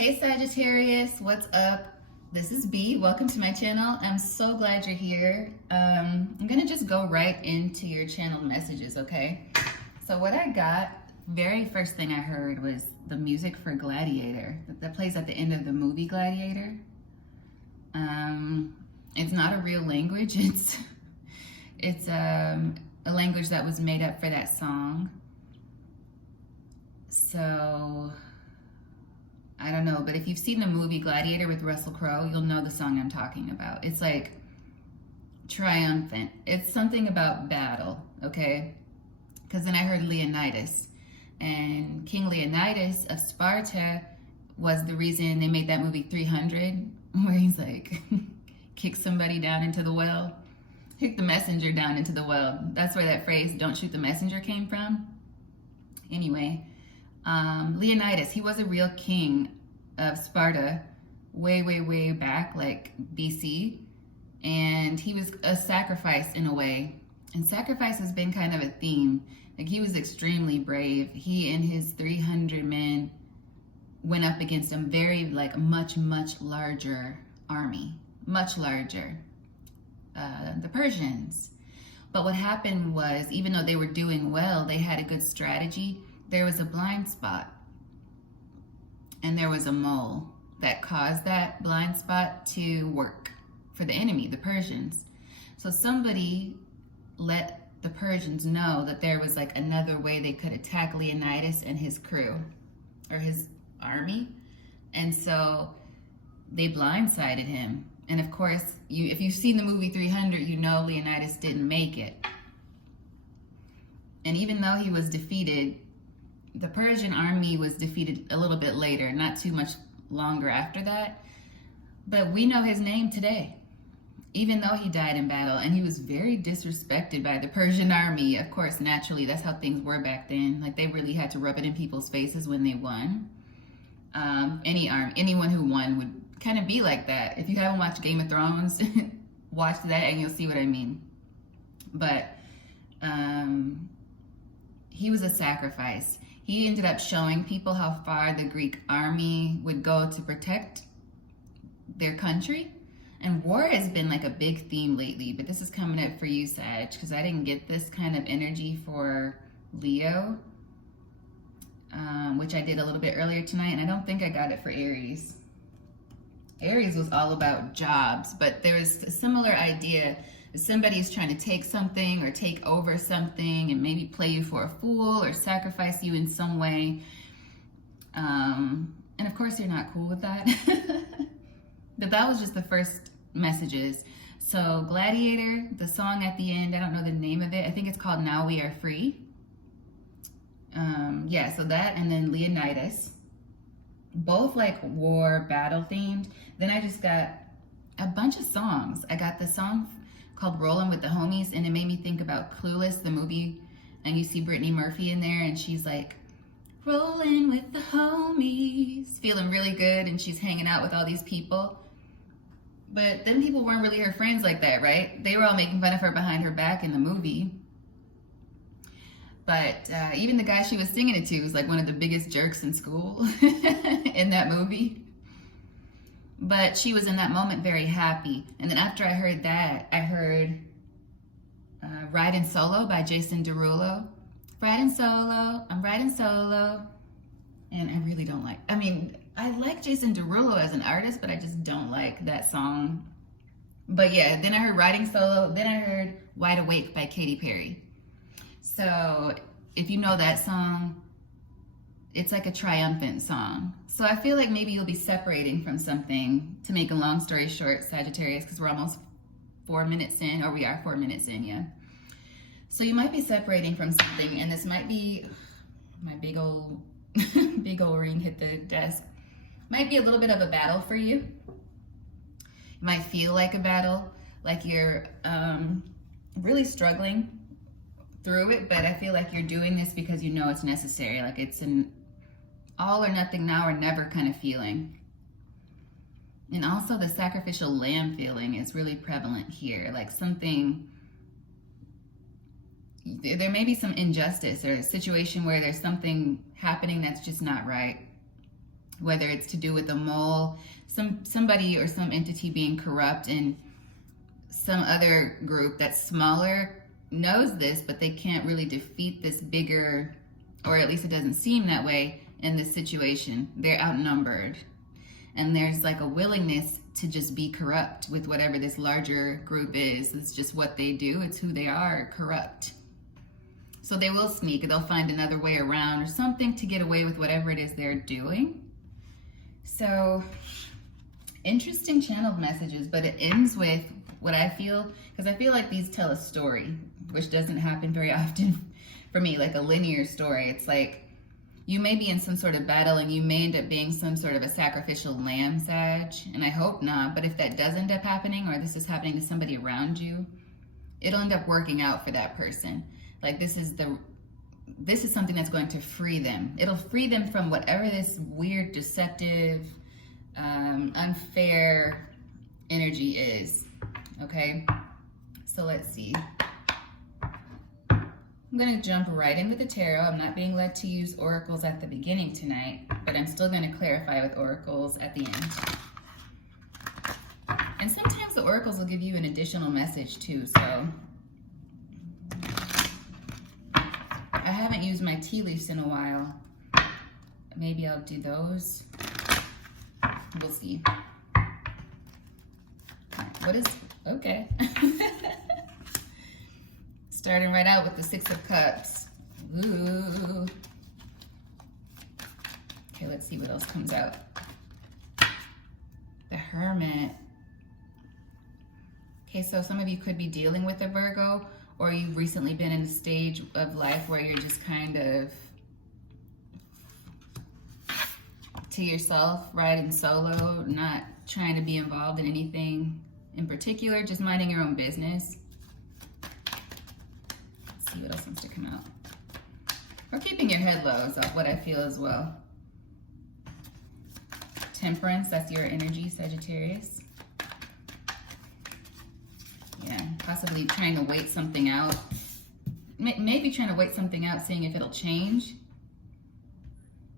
Hey Sagittarius, what's up? This is B. Welcome to my channel. I'm so glad you're here. I'm gonna just go right into your channel messages, okay? So what I got, very first thing I heard was the music for Gladiator that plays at the end of the movie Gladiator. It's not a real language. It's a language that was made up for that song. So I don't know, but if you've seen the movie Gladiator with Russell Crowe, you'll know the song I'm talking about. It's like triumphant. It's something about battle, okay? Because then I heard Leonidas, and King Leonidas of Sparta was the reason they made that movie 300, where he's like, kick somebody down into the well, kick the messenger down into the well. That's where that phrase, don't shoot the messenger, came from. Anyway, Leonidas, he was a real king of Sparta way back, like BC, and he was a sacrifice in a way, and sacrifice has been kind of a theme. Like, he was extremely brave. He and his 300 men went up against a very, like, much larger army, much larger, the Persians. But what happened was, even though they were doing well, they had a good strategy, there was a blind spot, and there was a mole that caused that blind spot to work for the enemy, the Persians. So somebody let the Persians know that there was like another way they could attack Leonidas and his crew, or his army, and so they blindsided him. And of course, if you've seen the movie 300, you know Leonidas didn't make it. And even though he was defeated, the Persian army was defeated a little bit later, not too much longer after that. But we know his name today, even though he died in battle. And he was very disrespected by the Persian army. Of course, naturally, that's how things were back then. Like, they really had to rub it in people's faces when they won. Anyone who won would kind of be like that. If you haven't watched Game of Thrones, watch that and you'll see what I mean. But he was a sacrifice. He ended up showing people how far the Greek army would go to protect their country. And war has been like a big theme lately, but this is coming up for you, Sag, because I didn't get this kind of energy for Leo, which I did a little bit earlier tonight, and I don't think I got it for Aries. Aries was all about jobs, but there was a similar idea. If somebody's trying to take something or take over something and maybe play you for a fool or sacrifice you in some way. And of course you're not cool with that. But that was just the first messages. So Gladiator, the song at the end, I don't know the name of it. I think it's called Now We Are Free. Yeah, so that, and then Leonidas. Both like war, battle themed. Then I just got a bunch of songs. I got the song called Rollin' with the Homies, and it made me think about Clueless, the movie, and you see Brittany Murphy in there, and she's like, rolling with the homies, feeling really good, and she's hanging out with all these people. But then people weren't really her friends like that, right? They were all making fun of her behind her back in the movie. But even the guy she was singing it to was like one of the biggest jerks in school in that movie. But she was in that moment very happy. And then after I heard that, I heard Riding Solo by Jason Derulo. Riding solo, I'm riding solo. And I really don't like, I like Jason Derulo as an artist, but I just don't like that song. But yeah, then I heard Riding Solo, then I heard Wide Awake by Katy Perry. So if you know that song, it's like a triumphant song. So I feel like maybe you'll be separating from something, to make a long story short, Sagittarius, because we're almost 4 minutes in, or we are 4 minutes in, yeah. So you might be separating from something, and this might be, my big old ring hit the desk. Might be a little bit of a battle for you. It might feel like a battle, like you're really struggling through it, but I feel like you're doing this because you know it's necessary. Like, it's an all or nothing, now or never kind of feeling. And also the sacrificial lamb feeling is really prevalent here. Like, something, there may be some injustice or a situation where there's something happening that's just not right. whether it's to do with a mole, somebody or some entity being corrupt, and some other group that's smaller knows this, but they can't really defeat this bigger, or at least it doesn't seem that way in this situation. They're outnumbered. And there's like a willingness to just be corrupt with whatever this larger group is. It's just what they do. It's who they are, corrupt. So they will sneak. They'll find another way around or something to get away with whatever it is they're doing. So interesting channeled messages, but it ends with what I feel, because I feel like these tell a story, which doesn't happen very often for me, like a linear story. It's like you may be in some sort of battle and you may end up being some sort of a sacrificial lamb, Sag, and I hope not, but if that does end up happening, or this is happening to somebody around you, it'll end up working out for that person. Like this is something that's going to free them. It'll free them from whatever this weird, deceptive, unfair energy is. Okay, so let's see. I'm going to jump right in with the tarot. I'm not being led to use oracles at the beginning tonight, but I'm still going to clarify with oracles at the end. And sometimes the oracles will give you an additional message too, so I haven't used my tea leaves in a while. Maybe I'll do those. We'll see. What is, okay. Starting right out with the Six of Cups. Ooh. Okay, let's see what else comes out. The Hermit. Okay, so some of you could be dealing with a Virgo, or you've recently been in a stage of life where you're just kind of to yourself, riding solo, not trying to be involved in anything in particular, just minding your own business. Let's see what else wants to come out. Or keeping your head low is what I feel as well. Temperance, that's your energy, Sagittarius. Yeah, possibly trying to wait something out. Maybe trying to wait something out, seeing if it'll change.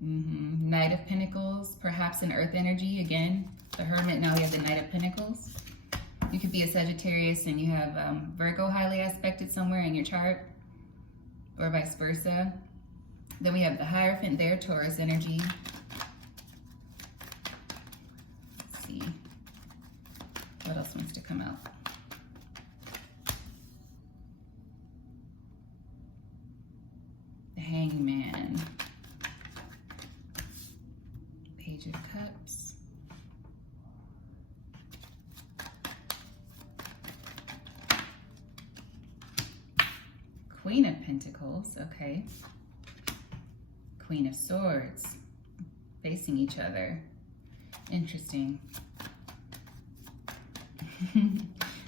Knight of Pinnacles, perhaps an earth energy. Again, the Hermit, now we have the Knight of Pinnacles. You could be a Sagittarius and you have Virgo highly aspected somewhere in your chart, or vice versa. Then we have the Hierophant there, Taurus energy. Let's see. What else wants to come out? The Hangman. Page of Cups. Queen of Pentacles, okay. Queen of Swords, facing each other. Interesting.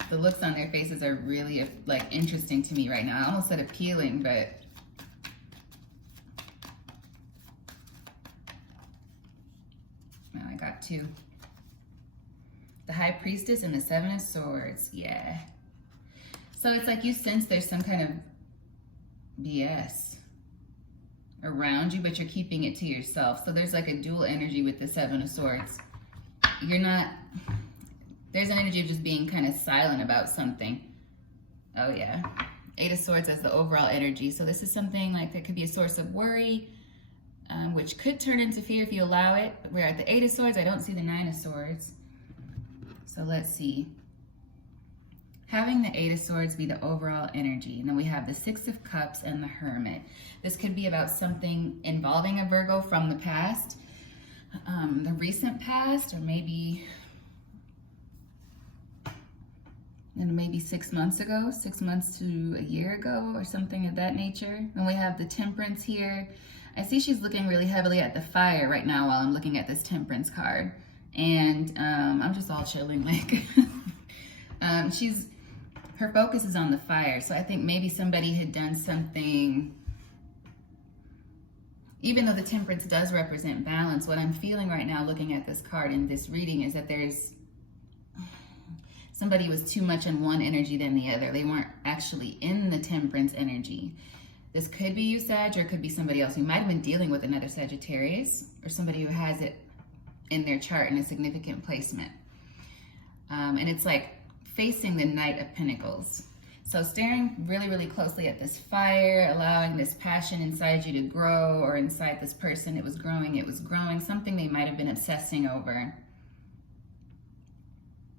The looks on their faces are really like interesting to me right now. I almost said appealing, but well, I got two. The High Priestess and the Seven of Swords, yeah. So it's like you sense there's some kind of BS around you, but you're keeping it to yourself. So there's like a dual energy with the Seven of Swords. You're not, there's an energy of just being kind of silent about something. Oh yeah. Eight of Swords as the overall energy. So this is something like that could be a source of worry, which could turn into fear if you allow it. But we're at the Eight of Swords. I don't see the Nine of Swords. So let's see. Having the Eight of Swords be the overall energy. And then we have the Six of Cups and the Hermit. This could be about something involving a Virgo from the past, the recent past, or maybe 6 months ago, 6 months to a year ago, or something of that nature. Then we have the Temperance here. I see she's looking really heavily at the fire right now while I'm looking at this Temperance card. And I'm just all chilling, like, her focus is on the fire. So I think maybe somebody had done something, even though the Temperance does represent balance, what I'm feeling right now looking at this card in this reading is that somebody was too much in one energy than the other. They weren't actually in the Temperance energy. This could be you, Sag, or it could be somebody else. You might have been dealing with another Sagittarius or somebody who has it in their chart in a significant placement. And it's like facing the Knight of Pinnacles. So staring really, really closely at this fire, allowing this passion inside you to grow, or inside this person, it was growing, something they might have been obsessing over.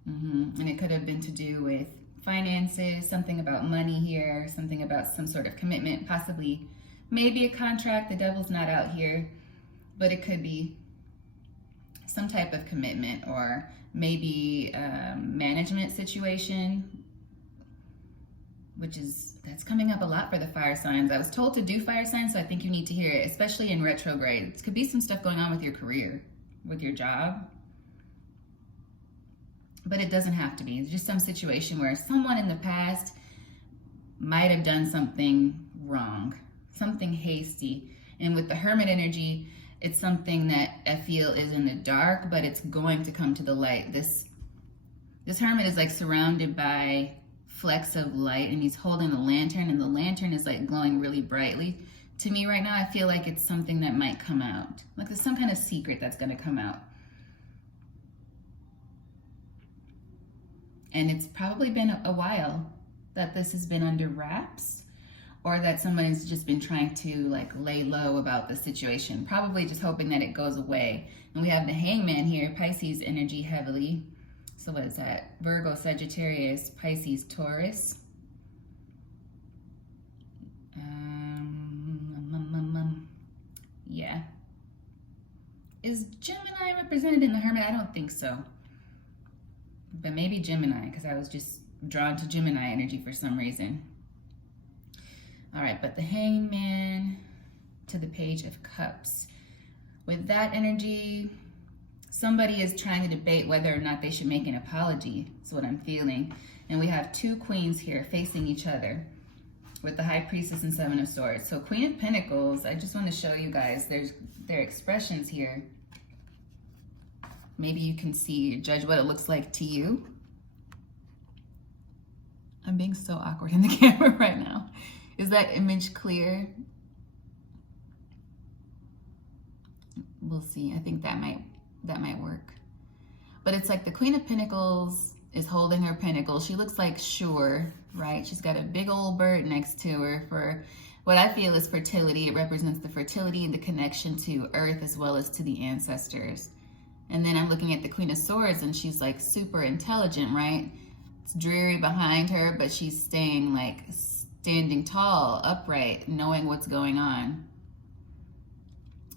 And it could have been to do with finances, something about money here, something about some sort of commitment, possibly maybe a contract. The devil's not out here, but it could be some type of commitment, or maybe management situation, that's coming up a lot for the fire signs. I was told to do fire signs, so I think you need to hear it, especially in retrograde. It could be some stuff going on with your career, with your job, but it doesn't have to be. It's just some situation where someone in the past might have done something wrong, something hasty. And with the Hermit energy, it's something that I feel is in the dark, but it's going to come to the light. This Hermit is like surrounded by flecks of light, and he's holding a lantern, and the lantern is like glowing really brightly. To me right now, I feel like it's something that might come out. Like there's some kind of secret that's going to come out. And it's probably been a while that this has been under wraps, or that somebody's just been trying to like lay low about the situation, probably just hoping that it goes away. And we have the Hangman here, Pisces energy heavily. So what is that? Virgo, Sagittarius, Pisces, Taurus. Yeah. Is Gemini represented in the Hermit? I don't think so. But maybe Gemini, because I was just drawn to Gemini energy for some reason. All right, but the Hangman to the Page of Cups. With that energy, somebody is trying to debate whether or not they should make an apology. That's what I'm feeling. And we have two queens here facing each other with the High Priestess and Seven of Swords. So Queen of Pentacles, I just want to show you guys their expressions here. Maybe you can see, judge what it looks like to you. I'm being so awkward in the camera right now. Is that image clear? We'll see. I think that might work. But it's like the Queen of Pentacles is holding her pentacle. She looks like sure, right? She's got a big old bird next to her for what I feel is fertility. It represents the fertility and the connection to Earth as well as to the ancestors. And then I'm looking at the Queen of Swords, and she's like super intelligent, right? It's dreary behind her, but she's standing tall, upright, knowing what's going on.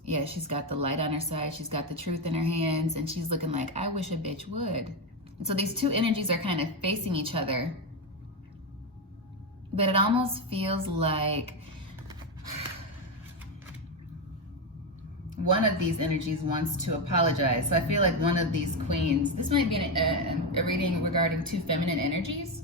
Yeah, she's got the light on her side. She's got the truth in her hands, and she's looking like, I wish a bitch would. And so these two energies are kind of facing each other. But it almost feels like one of these energies wants to apologize. So I feel like one of these queens, this might be a reading regarding two feminine energies,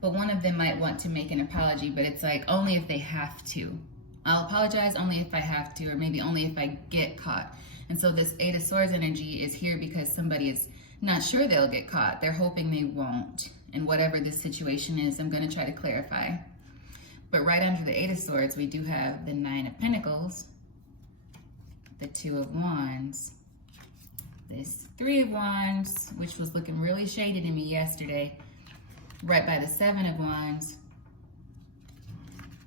but one of them might want to make an apology, but it's like only if they have to. I'll apologize only if I have to, or maybe only if I get caught. And so this Eight of Swords energy is here because somebody is not sure they'll get caught. They're hoping they won't. And whatever this situation is, I'm going to try to clarify. But right under the Eight of Swords, we do have the Nine of Pentacles, the Two of Wands, this Three of Wands, which was looking really shady to me yesterday, right by the Seven of Wands,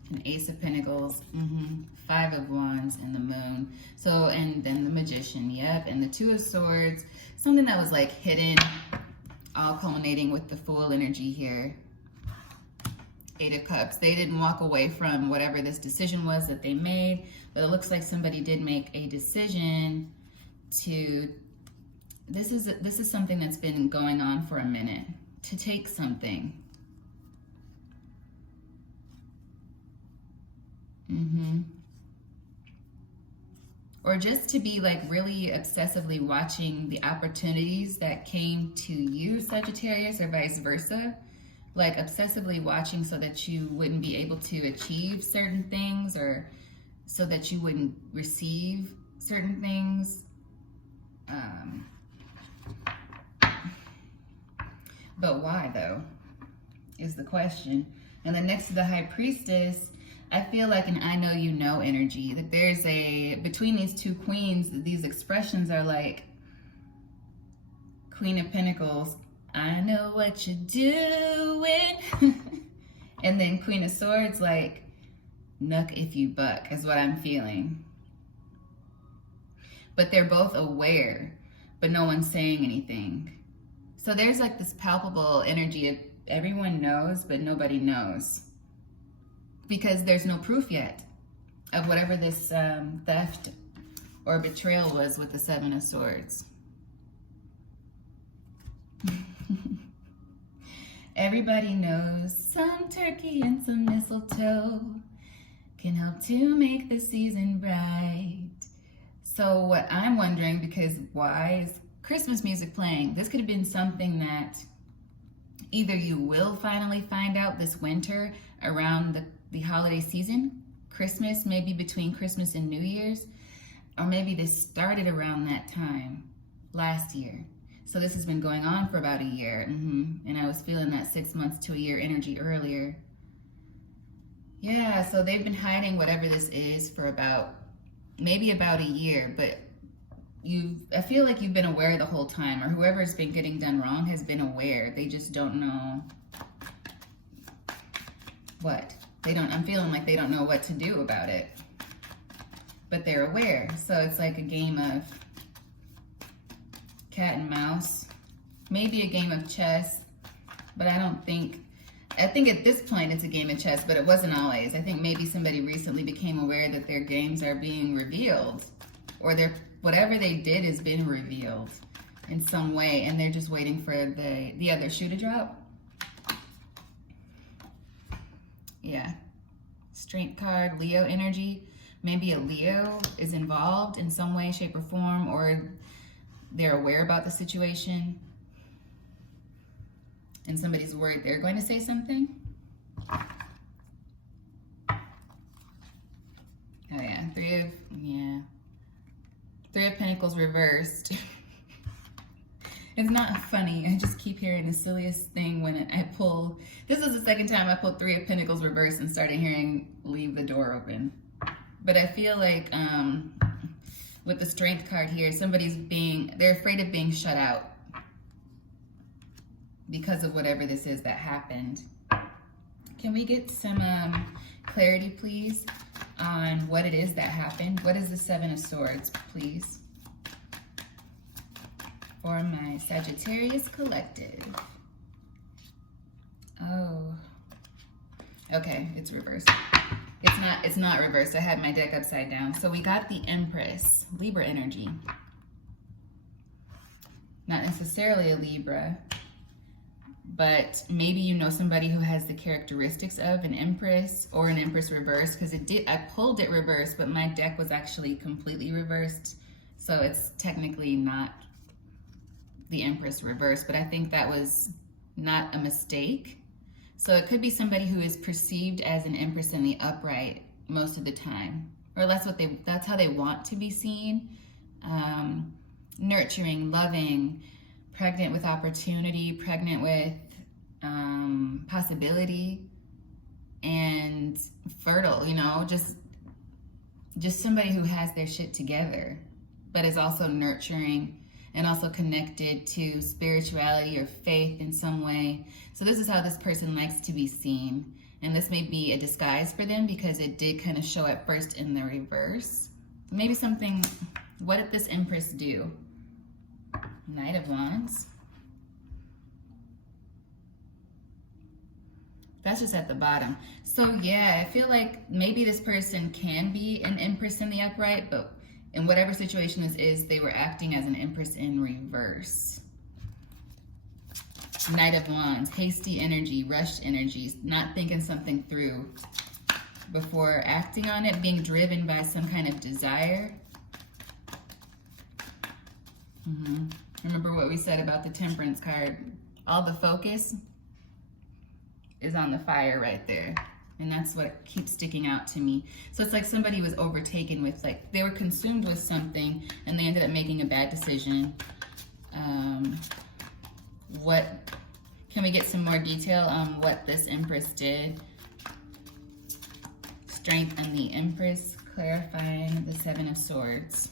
an Ace of Pentacles, Five of Wands, and the Moon. So, and then the Magician, yep, and the Two of Swords, something that was like hidden, all culminating with the Fool energy here. Eight of Cups. They didn't walk away from whatever this decision was that they made, but it looks like somebody did make a decision to, this is something that's been going on for a minute, to take something. Or just to be like really obsessively watching the opportunities that came to you, Sagittarius, or vice versa. Like obsessively watching so that you wouldn't be able to achieve certain things, or so that you wouldn't receive certain things. But why though, is the question. And then next to the High Priestess, I feel like an I know you know energy. That there's a, between these two queens, these expressions are like Queen of Pinnacles, I know what you're doing. And then Queen of Swords, like, nuck if you buck, is what I'm feeling. But they're both aware, but no one's saying anything. So there's like this palpable energy of everyone knows, but nobody knows. Because there's no proof yet of whatever this theft or betrayal was with the Seven of Swords. Everybody knows some turkey and some mistletoe can help to make the season bright. So what I'm wondering, because why is Christmas music playing? This could have been something that either you will finally find out this winter around the holiday season, Christmas, maybe between Christmas and New Year's, or maybe this started around that time last year. So this has been going on for about a year. And I was feeling that 6 months to a year energy earlier. Yeah, so they've been hiding whatever this is for maybe about a year, but I feel like you've been aware the whole time, or whoever's been getting done wrong has been aware. They just don't know what. I'm feeling like they don't know what to do about it, but they're aware. So it's like a game of cat and mouse, maybe a game of chess, but I think at this point it's a game of chess, but it wasn't always. I think maybe somebody recently became aware that their games are being revealed, or whatever they did has been revealed in some way, and they're just waiting for the other shoe to drop. Yeah. Strength card, Leo energy. Maybe a Leo is involved in some way, shape, or form, or they're aware about the situation, and somebody's worried they're going to say something. Oh yeah, Three of Pentacles reversed. It's not funny. I just keep hearing the silliest thing when I pull. This is the second time I pulled Three of Pentacles reversed and started hearing leave the door open. But I feel like with the Strength card here, they're afraid of being shut out because of whatever this is that happened. Can we get some clarity, please, on what it is that happened? What is the Seven of Swords, please? For my Sagittarius collective. Oh. Okay, it's reversed. It's not reversed. I had my deck upside down. So we got the Empress, Libra energy. Not necessarily a Libra, but maybe you know somebody who has the characteristics of an Empress or an Empress reverse, because I pulled it reversed, but my deck was actually completely reversed. So it's technically not the Empress reverse, but I think that was not a mistake. So it could be somebody who is perceived as an Empress in the upright most of the time, or that's how they want to be seen. Nurturing, loving, pregnant with opportunity, pregnant with possibility, and fertile, just somebody who has their shit together, but is also nurturing and also connected to spirituality or faith in some way. So this is how this person likes to be seen. And this may be a disguise for them because it did kind of show at first in the reverse. Maybe something, what did this Empress do? Knight of Wands. That's just at the bottom. So yeah, I feel like maybe this person can be an Empress in the upright, but in whatever situation this is, they were acting as an Empress in reverse. Knight of Wands, hasty energy, rushed energies, not thinking something through before acting on it, being driven by some kind of desire. Remember what we said about the Temperance card. All the focus is on the fire right there. And that's what keeps sticking out to me. So it's like somebody was overtaken with, like, they were consumed with something and they ended up making a bad decision. Can we get some more detail on what this Empress did? Strength and the Empress, clarifying the Seven of Swords.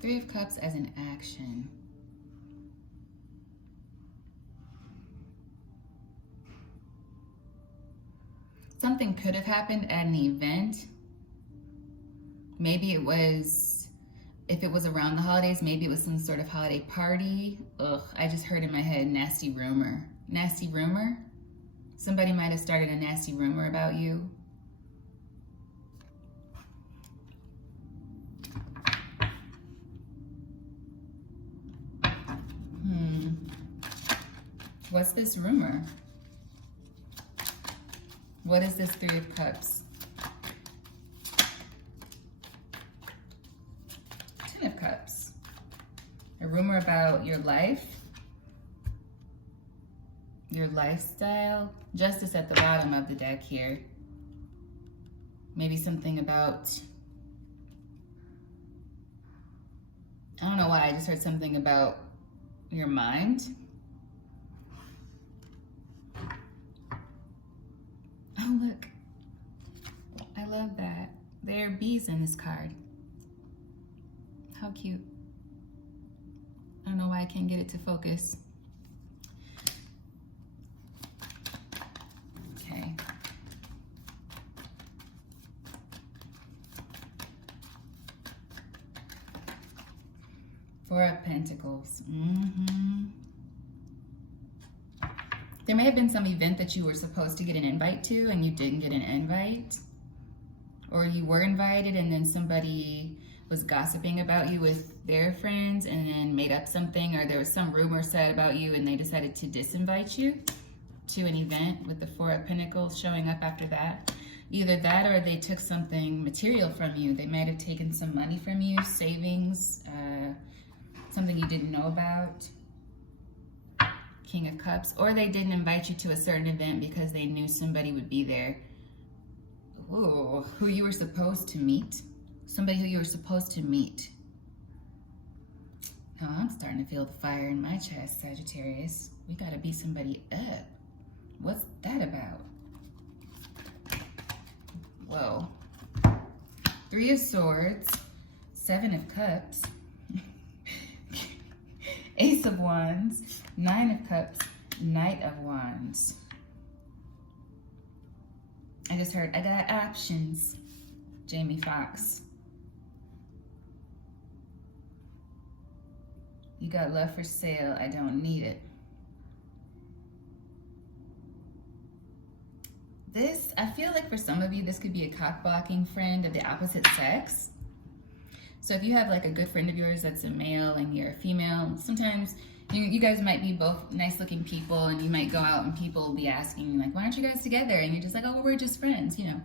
Three of Cups as an action. Something could have happened at an event. Maybe it was, if it was around the holidays, maybe it was some sort of holiday party. Ugh, I just heard in my head, nasty rumor. Nasty rumor? Somebody might have started a nasty rumor about you. What's this rumor? What is this Three of Cups? Ten of Cups. A rumor about your life, your lifestyle. Justice at the bottom of the deck here. Maybe something about, I don't know why, I just heard something about your mind. Oh, look. I love that. There are bees in this card. How cute. I don't know why I can't get it to focus. Okay. Four of Pentacles. There may have been some event that you were supposed to get an invite to and you didn't get an invite. Or you were invited and then somebody was gossiping about you with their friends and then made up something, or there was some rumor said about you and they decided to disinvite you to an event with the Four of Pentacles showing up after that. Either that or they took something material from you. They might have taken some money from you, savings, something you didn't know about. King of Cups. Or they didn't invite you to a certain event because they knew somebody would be there. Ooh, who you were supposed to meet. Somebody who you were supposed to meet. Oh, I'm starting to feel the fire in my chest, Sagittarius. We gotta beat somebody up. What's that about? Whoa. Three of Swords. Seven of Cups. Ace of Wands. Nine of Cups. Knight of Wands. I just heard, I got options. Jamie Foxx. You got love for sale. I don't need it. This, I feel like for some of you, this could be a cock-blocking friend of the opposite sex. So if you have like a good friend of yours that's a male and you're a female, sometimes you guys might be both nice-looking people and you might go out and people will be asking you like, why aren't you guys together? And you're just like, oh, well, we're just friends, you know.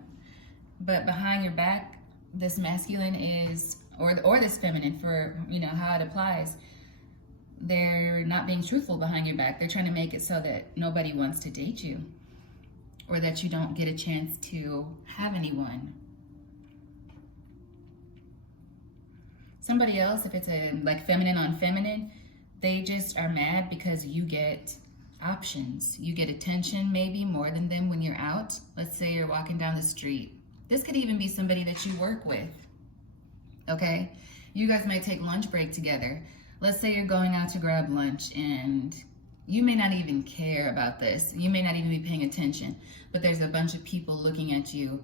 But behind your back, this masculine is, or this feminine, for, you know, how it applies, they're not being truthful behind your back. They're trying to make it so that nobody wants to date you or that you don't get a chance to have anyone. Somebody else, if it's a like feminine on feminine, they just are mad because you get options. You get attention maybe more than them when you're out. Let's say you're walking down the street. This could even be somebody that you work with, okay? You guys might take lunch break together. Let's say you're going out to grab lunch and you may not even care about this. You may not even be paying attention, but there's a bunch of people looking at you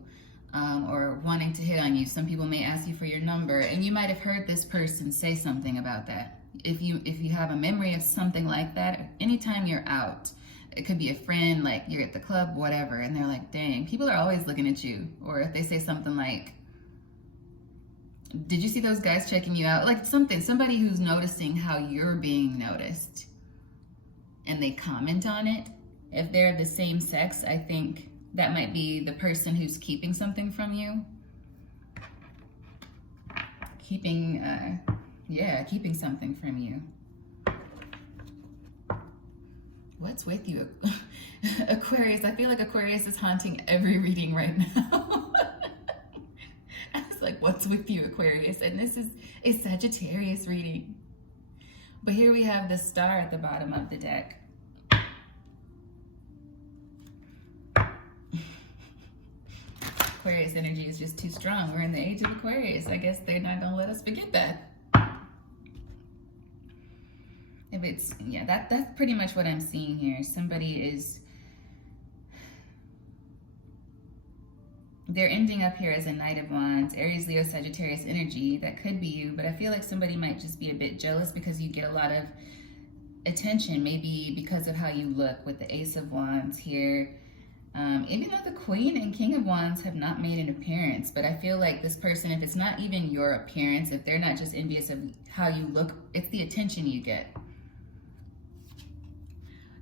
or wanting to hit on you. Some people may ask you for your number and you might have heard this person say something about that. If you have a memory of something like that, anytime you're out, it could be a friend, like you're at the club, whatever, and they're like, dang, people are always looking at you. Or if they say something like, did you see those guys checking you out? Like somebody who's noticing how you're being noticed and they comment on it. If they're the same sex, I think that might be the person who's keeping something from you. Keeping something from you. What's with you? Aquarius, I feel like Aquarius is haunting every reading right now. I was like, what's what's with you, Aquarius. And this is a Sagittarius reading. But here we have the star at the bottom of the deck. Aquarius energy is just too strong. We're in the age of Aquarius. I guess they're not gonna let us forget that. If it's, yeah, that's pretty much what I'm seeing here. Somebody is, they're ending up here as a Knight of Wands, Aries, Leo, Sagittarius energy. That could be you, but I feel like somebody might just be a bit jealous because you get a lot of attention, maybe because of how you look with the Ace of Wands here. Even though the Queen and King of Wands have not made an appearance, but I feel like this person, if it's not even your appearance, if they're not just envious of how you look, it's the attention you get.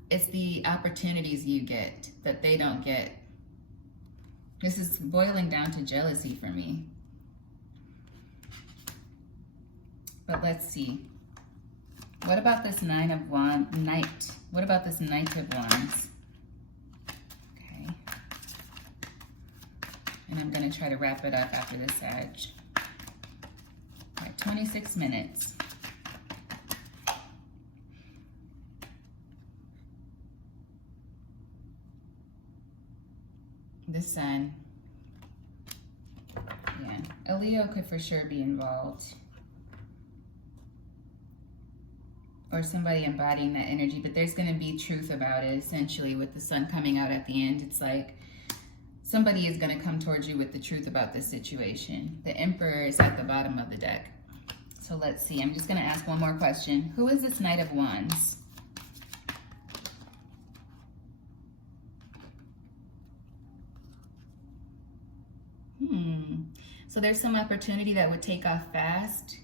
It's the opportunities you get that they don't get. This is boiling down to jealousy for me. But let's see. What about this Knight? What about this Knight of Wands? Okay. And I'm going to try to wrap it up after this, Sag. All right, 26 minutes. The Sun. Yeah, a Leo could for sure be involved. Or somebody embodying that energy, but there's going to be truth about it, essentially, with the Sun coming out at the end. It's like somebody is going to come towards you with the truth about this situation. The Emperor is at the bottom of the deck. So let's see. I'm just going to ask one more question. Who is this Knight of Wands? So there's some opportunity that would take off fast.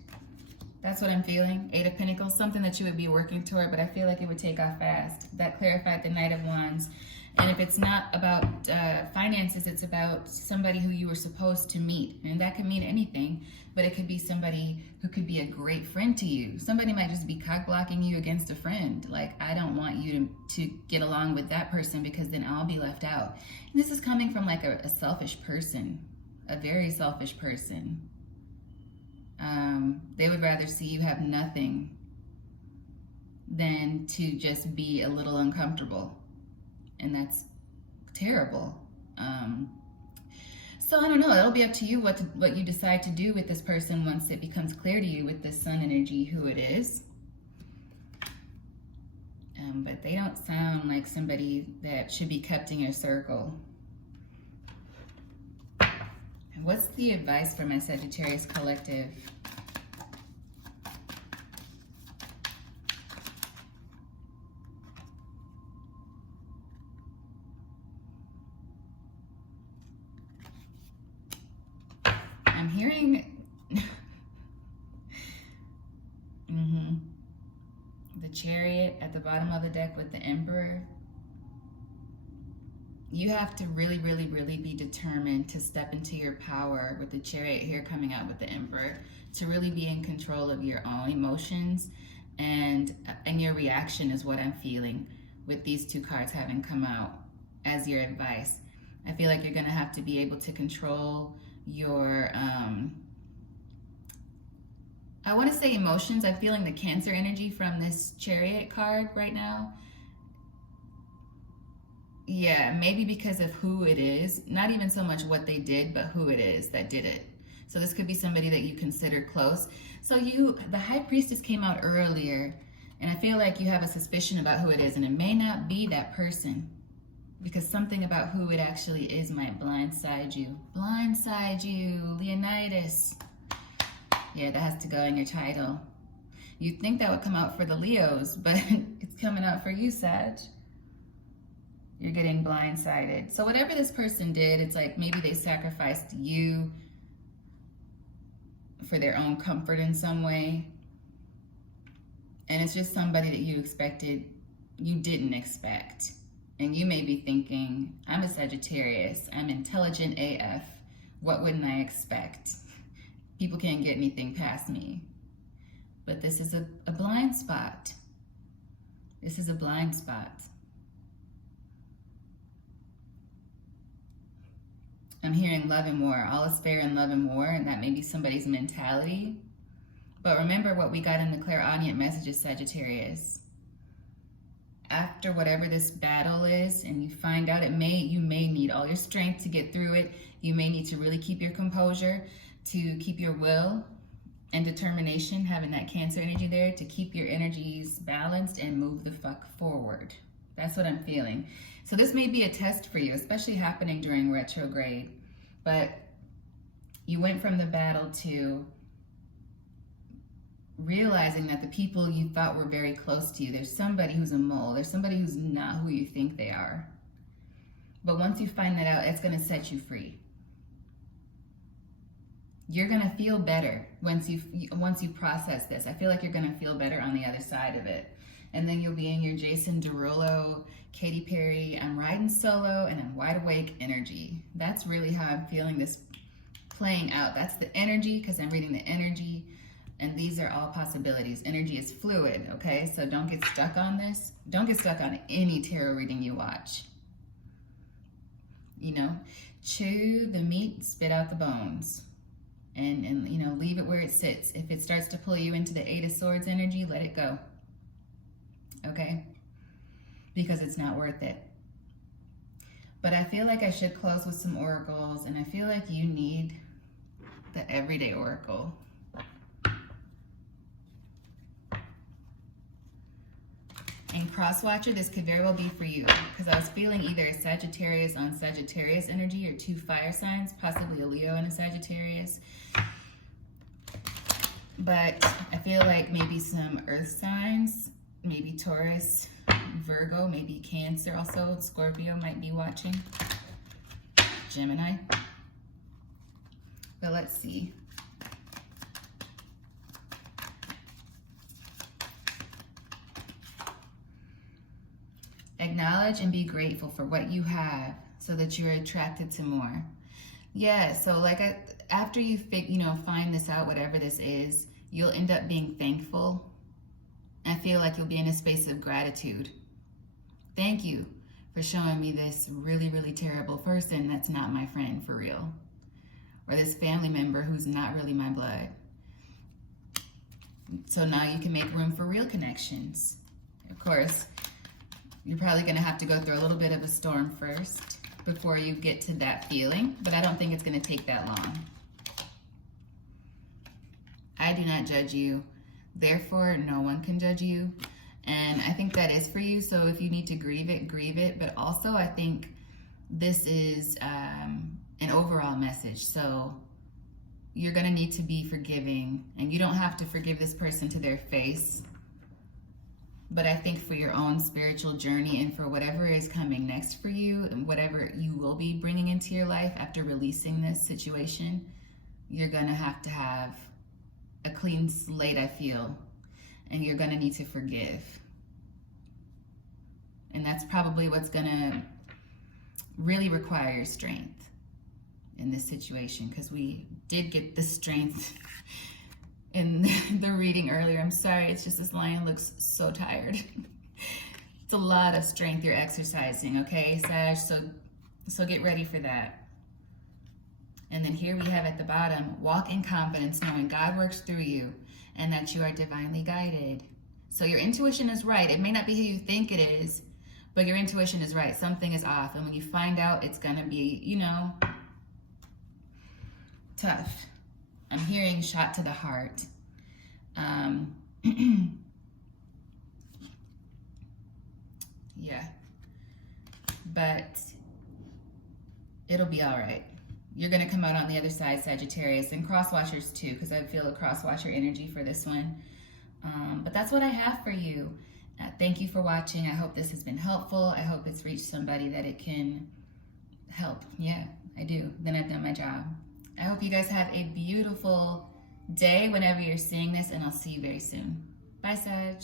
That's what I'm feeling. 8 of Pentacles, something that you would be working toward, but I feel like it would take off fast. That clarified the Knight of Wands. And if it's not about finances, it's about somebody who you were supposed to meet. And that could mean anything, but it could be somebody who could be a great friend to you. Somebody might just be cock blocking you against a friend. Like, I don't want you to get along with that person because then I'll be left out. And this is coming from like a selfish person. A very selfish person. They would rather see you have nothing than to just be a little uncomfortable. And that's terrible. So I don't know, it'll be up to you what you decide to do with this person once it becomes clear to you with this Sun energy who it is. But they don't sound like somebody that should be kept in your circle. What's the advice for my Sagittarius collective? I'm hearing the Chariot at the bottom of the deck with the Emperor. You have to really, really, really be determined to step into your power with the Chariot here coming out with the Emperor, to really be in control of your own emotions and your reaction is what I'm feeling with these two cards having come out as your advice. I feel like you're going to have to be able to control your, I want to say emotions. I'm feeling the Cancer energy from this Chariot card right now. Yeah, maybe because of who it is. Not even so much what they did, but who it is that did it. So this could be somebody that you consider close. So the High Priestess came out earlier, and I feel like you have a suspicion about who it is, and it may not be that person because something about who it actually is might blindside you. Blindside you, Leonidas. Yeah, that has to go in your title. You'd think that would come out for the Leos, but it's coming out for you, Sag. You're getting blindsided. So whatever this person did, it's like maybe they sacrificed you for their own comfort in some way. And it's just somebody that you didn't expect. And you may be thinking, I'm a Sagittarius. I'm intelligent AF. What wouldn't I expect? People can't get anything past me. But this is a blind spot. This is a blind spot. I'm hearing love and war. All is fair in love and war, and that may be somebody's mentality. But remember what we got in the clairaudient messages, Sagittarius. After whatever this battle is, and you find out you may need all your strength to get through it. You may need to really keep your composure, to keep your will and determination, having that Cancer energy there, to keep your energies balanced and move the fuck forward. That's what I'm feeling. So this may be a test for you, especially happening during retrograde. But you went from the battle to realizing that the people you thought were very close to you, there's somebody who's a mole, there's somebody who's not who you think they are. But once you find that out, it's going to set you free. You're going to feel better once you process this. I feel like you're going to feel better on the other side of it. And then you'll be in your Jason Derulo, Katy Perry, I'm riding solo and I'm wide awake energy. That's really how I'm feeling this playing out. That's the energy, because I'm reading the energy. And these are all possibilities. Energy is fluid, okay? So don't get stuck on this. Don't get stuck on any tarot reading you watch. You know, chew the meat, spit out the bones. And you know, leave it where it sits. If it starts to pull you into the Eight of Swords energy, let it go. Okay? Because it's not worth it. But I feel like I should close with some oracles, and I feel like you need the everyday oracle. And cross-watcher, this could very well be for you, because I was feeling either a Sagittarius on Sagittarius energy or two fire signs, possibly a Leo and a Sagittarius. But I feel like maybe some earth signs, maybe Taurus, Virgo, maybe Cancer also, Scorpio might be watching, Gemini. But let's see. Acknowledge and be grateful for what you have so that you're attracted to more. Yeah, so like after you find this out, whatever this is, you'll end up being thankful. I feel like you'll be in a space of gratitude. Thank you for showing me this really, really terrible person that's not my friend for real. Or this family member who's not really my blood. So now you can make room for real connections. Of course, you're probably going to have to go through a little bit of a storm first before you get to that feeling, but I don't think it's going to take that long. I do not judge you, therefore no one can judge you, and I think that is for you. So if you need to grieve it, but also I think this is an overall message. So you're going to need to be forgiving, and you don't have to forgive this person to their face. But I think for your own spiritual journey and for whatever is coming next for you and whatever you will be bringing into your life after releasing this situation, you're going to have a clean slate, I feel, and you're going to need to forgive. And that's probably what's going to really require your strength in this situation, because we did get the strength in the reading earlier. I'm sorry, it's just this lion looks so tired. It's a lot of strength you're exercising, okay, Sag? So get ready for that. And then here we have at the bottom, walk in confidence, knowing God works through you and that you are divinely guided. So your intuition is right. It may not be who you think it is, but your intuition is right. Something is off. And when you find out, it's going to be, tough. I'm hearing shot to the heart. Yeah. But it'll be all right. You're going to come out on the other side, Sagittarius, and cross-watchers too, because I feel a cross-watcher energy for this one. But that's what I have for you. Thank you for watching. I hope this has been helpful. I hope it's reached somebody that it can help. Yeah, I do. Then I've done my job. I hope you guys have a beautiful day whenever you're seeing this, and I'll see you very soon. Bye, Sag.